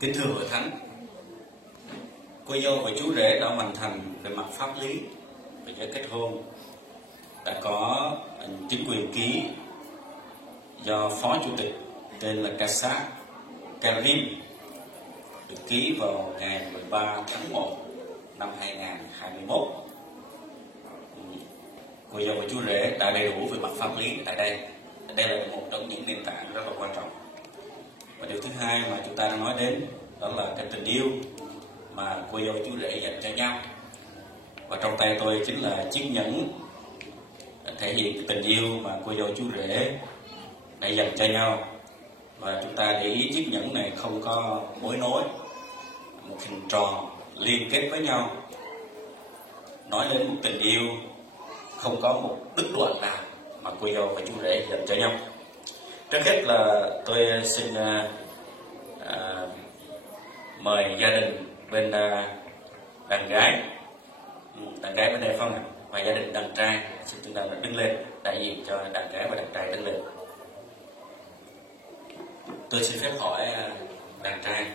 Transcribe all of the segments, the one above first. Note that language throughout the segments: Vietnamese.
Kính thưa hội thánh, cô dâu và chú rể đã hoàn thành về mặt pháp lý về giấy kết hôn, đã có chính quyền ký do phó chủ tịch tên là Kasat Karim được ký vào ngày 13 tháng 1 năm 2021. Cô dâu và chú rể đã đầy đủ về mặt pháp lý tại đây. Đây là một trong những nền tảng rất là quan trọng. Và điều thứ hai mà chúng ta đang nói đến đó là cái tình yêu mà cô dâu chú rể dành cho nhau. Và trong tay tôi chính là chiếc nhẫn thể hiện tình yêu mà cô dâu chú rể đã dành cho nhau. Và chúng ta để ý chiếc nhẫn này không có mối nối, một hình tròn liên kết với nhau, nói lên một tình yêu không có một đứt đoạn nào mà cô dâu và chú rể dành cho nhau. Trước hết là tôi xin mời gia đình bên đàn gái bên đây không ạ, và gia đình đàn trai xin chúng ta đứng lên đại diện cho đàn gái và đàn trai đứng lên. Tôi xin phép hỏi đàn trai,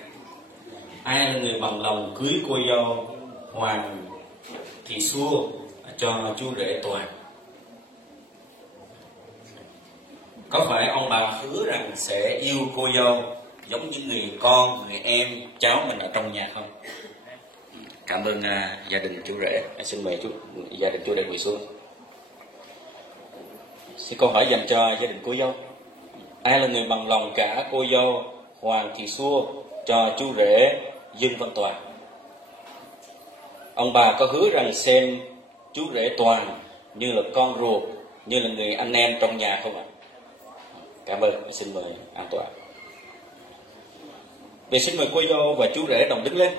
ai là người bằng lòng cưới cô dâu Hoàng Thị Xua cho chú rể Toàn? Có phải ông bà hứa rằng sẽ yêu cô dâu giống như người con, người em, cháu mình ở trong nhà không? Cảm ơn gia đình chú rể. Xin mời gia đình chú rể quỳ xuống. Xin câu hỏi dành cho gia đình cô dâu. Ai là người bằng lòng cả cô dâu Hoàng Thị Xua cho chú rể Dương Văn Toàn? Ông bà có hứa rằng xem chú rể Toàn như là con ruột, như là người anh em trong nhà không ạ? Cảm ơn. Xin mời an toàn. Vậy xin mời cô dâu và chú rể đồng đứng lên.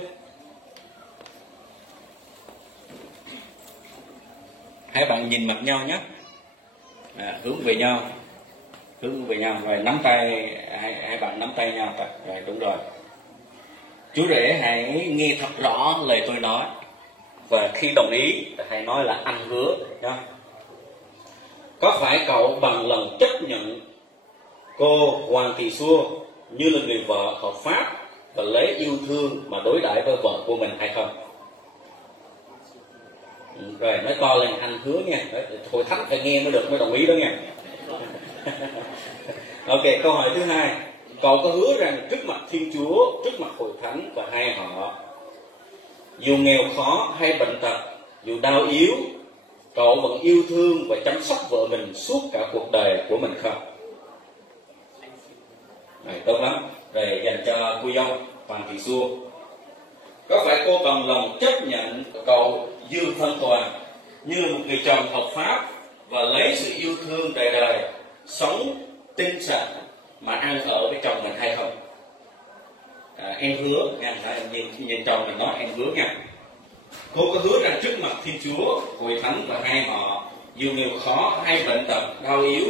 Hai bạn nhìn mặt nhau nhé, hướng về nhau rồi nắm tay, hai bạn nắm tay nhau. Rồi, đúng rồi. Chú rể hãy nghe thật rõ lời tôi nói, và khi đồng ý hãy nói là anh hứa nhé. Có phải cậu bằng lòng chấp nhận cô Hoàng Thị Xua như là người vợ hợp pháp và lấy yêu thương mà đối đãi với vợ của mình hay không? Rồi nói to lên, anh hứa nha. Hội thánh phải nghe mới được, mới đồng ý đó nha. Ok, câu hỏi thứ hai, cậu có hứa rằng trước mặt Thiên Chúa, trước mặt hội thánh và hai họ, dù nghèo khó hay bệnh tật, dù đau yếu, cậu vẫn yêu thương và chăm sóc vợ mình suốt cả cuộc đời của mình không? Rồi, tốt lắm. Rồi dành cho cô dâu Hoàng Thị Xua, có phải cô bằng lòng chấp nhận cậu Dương Văn Toàn như một người chồng hợp pháp và lấy sự yêu thương đời đời, sống tinh sạch mà ăn ở với chồng mình hay không? Em hứa nha, nhìn chồng mình nói em hứa nha. Cô có hứa rằng trước mặt Thiên Chúa, hội thánh và hai họ, dù nghèo khó hay bệnh tật, đau yếu,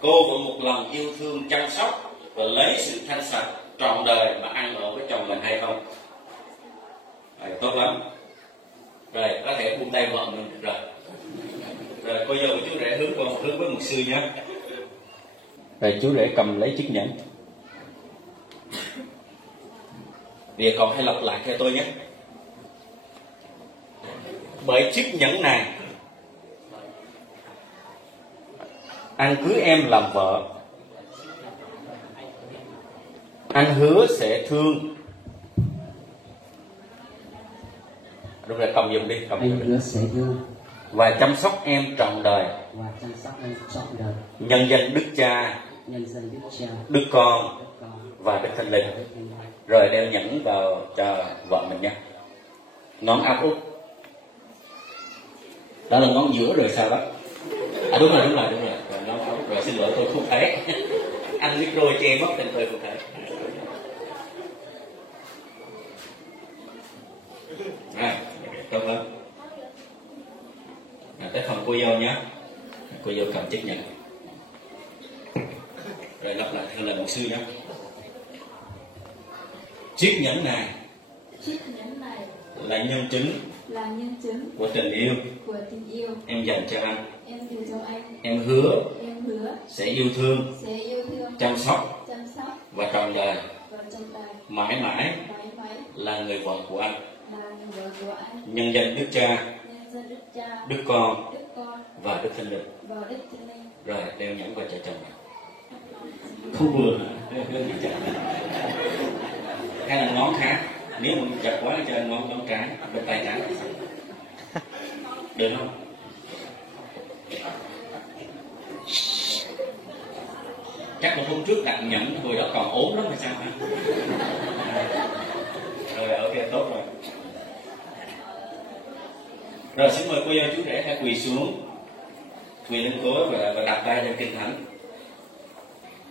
cô vẫn một lần yêu thương chăm sóc và lấy sự thanh sạch trọn đời mà ăn ở với chồng mình hay không? Tốt lắm. Rồi có thể buông tay vợ mình được rồi. Rồi cô dâu và chú rể hướng với mục sư nhé. Rồi chú rể cầm lấy chiếc nhẫn. Vì còn hãy lặp lại theo tôi nhé. Bởi chiếc nhẫn này, anh cưới em làm vợ. Anh hứa sẽ thương. Đúng rồi, cầm giùm đi. Anh hứa sẽ thương và chăm sóc em trọn đời. Nhân danh Đức Cha, Đức Con và Đức Thánh Linh. Rồi đeo nhẫn vào cho vợ mình nhé. Ngón áp út. Đó là ngón giữa rồi sao đó? Đúng rồi. Rồi ngón áp út. Rồi xin lỗi tôi không thấy. Anh micro che mất nên tôi không thấy. Tốt lắm. Tới phần cô dâu nhé. Cô dâu cầm chiếc nhẫn. Rồi lặp lại theo lời mục sư nhé. Chiếc nhẫn này là nhân chứng của tình yêu em dành cho anh. Em hứa sẽ yêu thương, chăm sóc và trọn đời, mãi mãi là người vợ của anh, là người vợ của anh, nhân danh Đức Cha, nhân danh Đức Cha, Đức Con Đức Con và Đức Thánh Linh. và Đức Thánh Linh. Rồi đeo nhẫn vào cho chồng này. Không vừa hay là ngón khác, nếu mà chặt quá cho ngón trái bên tay trái được không? Chắc là hôm trước đặt nhẫn hồi đó còn ốm lắm hay sao hả? Rồi ok, tốt rồi. Rồi xin mời cô dâu chú rể hãy quỳ xuống, quỳ lên gối và đặt tay lên kinh thánh.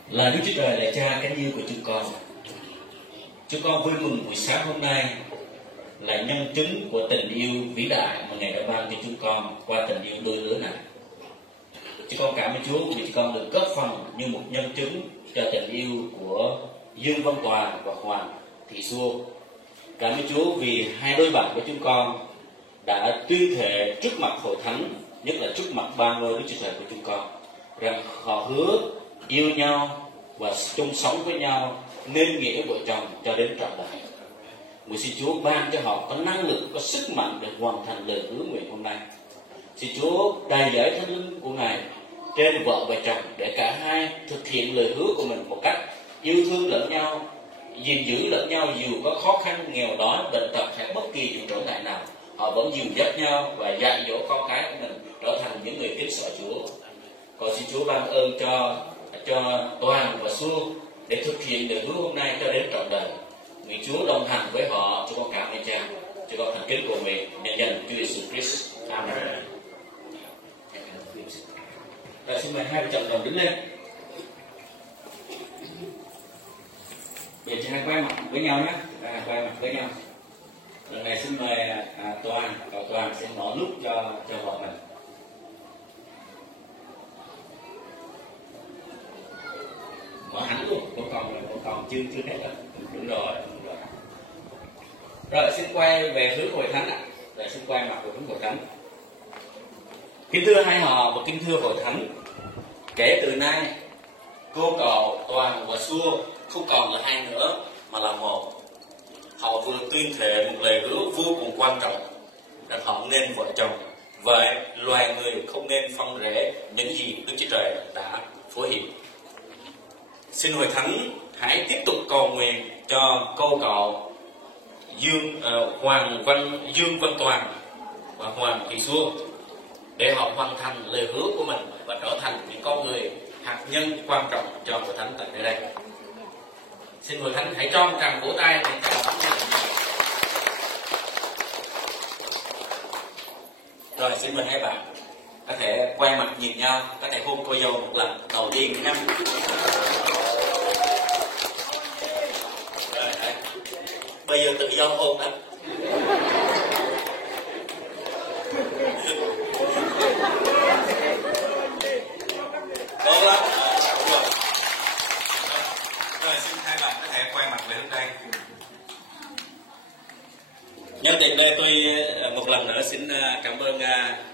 Là Đức Chúa Trời là Cha cánh yêu của chúng con. Chúng con vui mừng buổi sáng hôm nay là nhân chứng của tình yêu vĩ đại mà Ngài đã ban cho chúng con qua tình yêu đôi lứa này. Chúng con cảm ơn Chúa vì chúng con được góp phần như một nhân chứng cho tình yêu của Dương Văn Toàn và Hoàng Thị Xua. Cảm ơn Chúa vì hai đôi bạn của chúng con đã tuyên thệ trước mặt hội thánh, nhất là trước mặt ba ngôi Đức Chúa Trời của chúng con, rằng họ hứa yêu nhau và chung sống với nhau nên nghĩa vợ chồng cho đến trọn đời. Nguyện xin Chúa ban cho họ có năng lực, có sức mạnh để hoàn thành lời hứa nguyện hôm nay. Xin Chúa đầy dẫy Thánh Linh của Ngài trên vợ và chồng để cả hai thực hiện lời hứa của mình một cách yêu thương lẫn nhau, gìn giữ lẫn nhau dù có khó khăn, nghèo đói, bệnh tật hay bất kỳ những trở ngại nào. Họ vẫn dìu dắt nhau và dạy dỗ con cái của mình trở thành những người kính sợ Chúa. Còn xin Chúa ban ơn cho Toàn và Xua để thực hiện lời hứa hôm nay cho đến trọn đời. Nguyện Chúa đồng hành với họ. Chúng con cảm ơn Cha. Chúng con thành kính của mình nhân danh Chúa Giêsu Christ. Amen. Rồi xin mời hai vợ chồng đồng đứng lên. Bây giờ hai quay mặt với nhau nhé. Quay mặt với nhau. Lần này xin mời Toàn. Cậu Toàn sẽ mở nút cho vợ mình. Mở hẳn luôn, vẫn còn chưa hết rồi. Đúng rồi. Rồi xin quay về hướng hội thánh ạ. Rồi xin quay mặt về hướng hội thánh. Kính thưa hai họ và kính thưa hội thánh, kể từ nay cô cậu Toàn và Xua không còn là hai nữa mà là một. Họ vừa tuyên thệ một lời hứa vô cùng quan trọng rằng họ nên vợ chồng. Vậy loài người không nên phân rẽ những gì Đức Chúa Trời đã phối hiệp. Xin hội thánh hãy tiếp tục cầu nguyện cho cô cậu Dương Văn Toàn và Hoàng Thị Xua để họ hoàn thành lời hứa của mình và trở thành những con người hạt nhân quan trọng cho hội thánh tại nơi đây. Xin hội thánh hãy tròn tràng vỗ tay để chào đón. Rồi xin mời hai bạn có thể quay mặt nhìn nhau, có thể hôn cô dâu một lần đầu tiên nha. Rồi đấy. Bây giờ tự do hôn anh. Tốt lắm. Rồi xin hai bạn có thể quay mặt về hướng đây. Nhân tiện đây tôi một lần nữa xin cảm ơn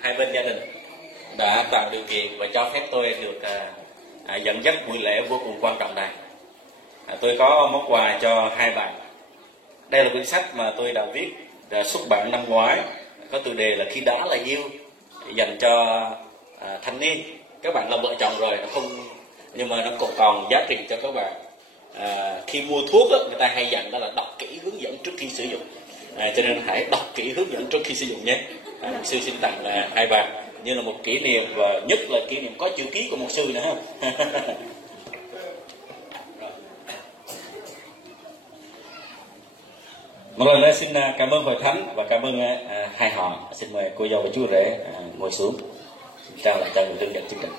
hai bên gia đình đã tạo điều kiện và cho phép tôi được dẫn dắt buổi lễ vô cùng quan trọng này. Tôi có món quà cho hai bạn. Đây là quyển sách mà tôi đã viết, đã xuất bản năm ngoái, có tựa đề là Khi Đã Là Yêu, dành cho thanh niên. Các bạn là vợ chồng rồi, nhưng mà nó còn giá trị cho các bạn. Khi mua thuốc người ta hay dặn đó là đọc kỹ hướng dẫn trước khi sử dụng. Cho nên hãy đọc kỹ hướng dẫn trước khi sử dụng nhé. Mục sư xin tặng hai bạn như là một kỷ niệm, và nhất là kỷ niệm có chữ ký của mục sư nữa. Một lần nữa xin cảm ơn hội thánh và cảm ơn hai họ. Xin mời cô dâu và chú rể ngồi xuống. Xin trao lại cho người hướng dẫn chương trình.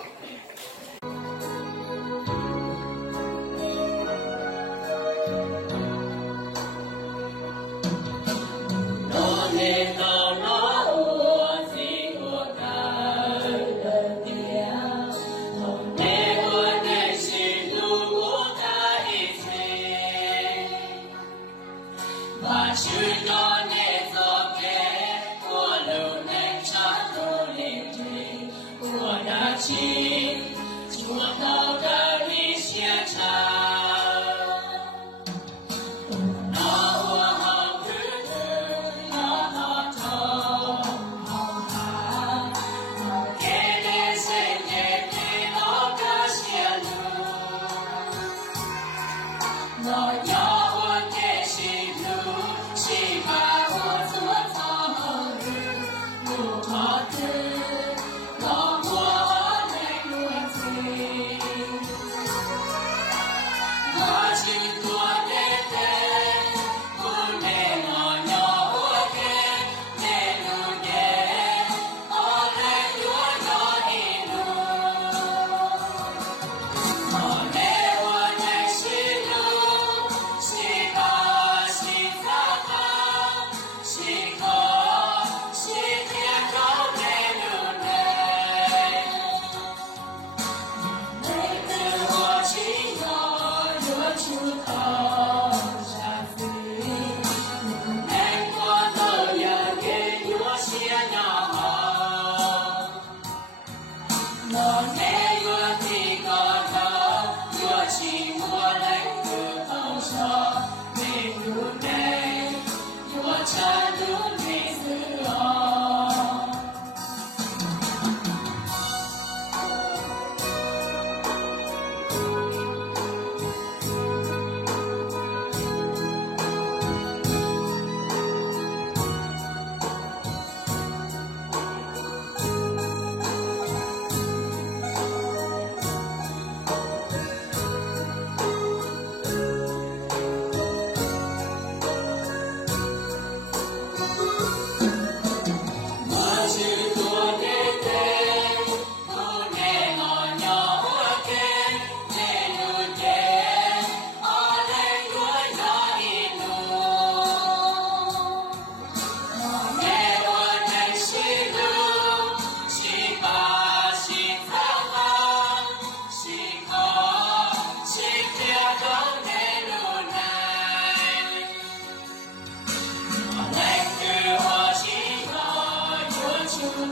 Hãy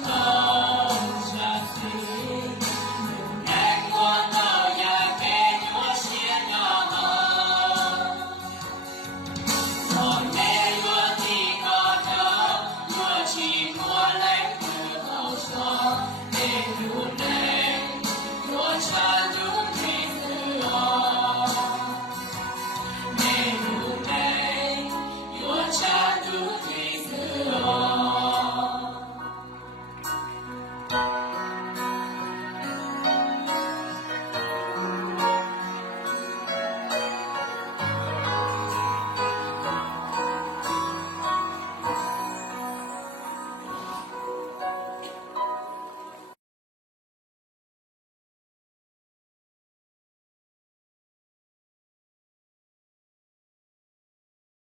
subscribe cho kênh Ghiền Mì Gõ để không bỏ lỡ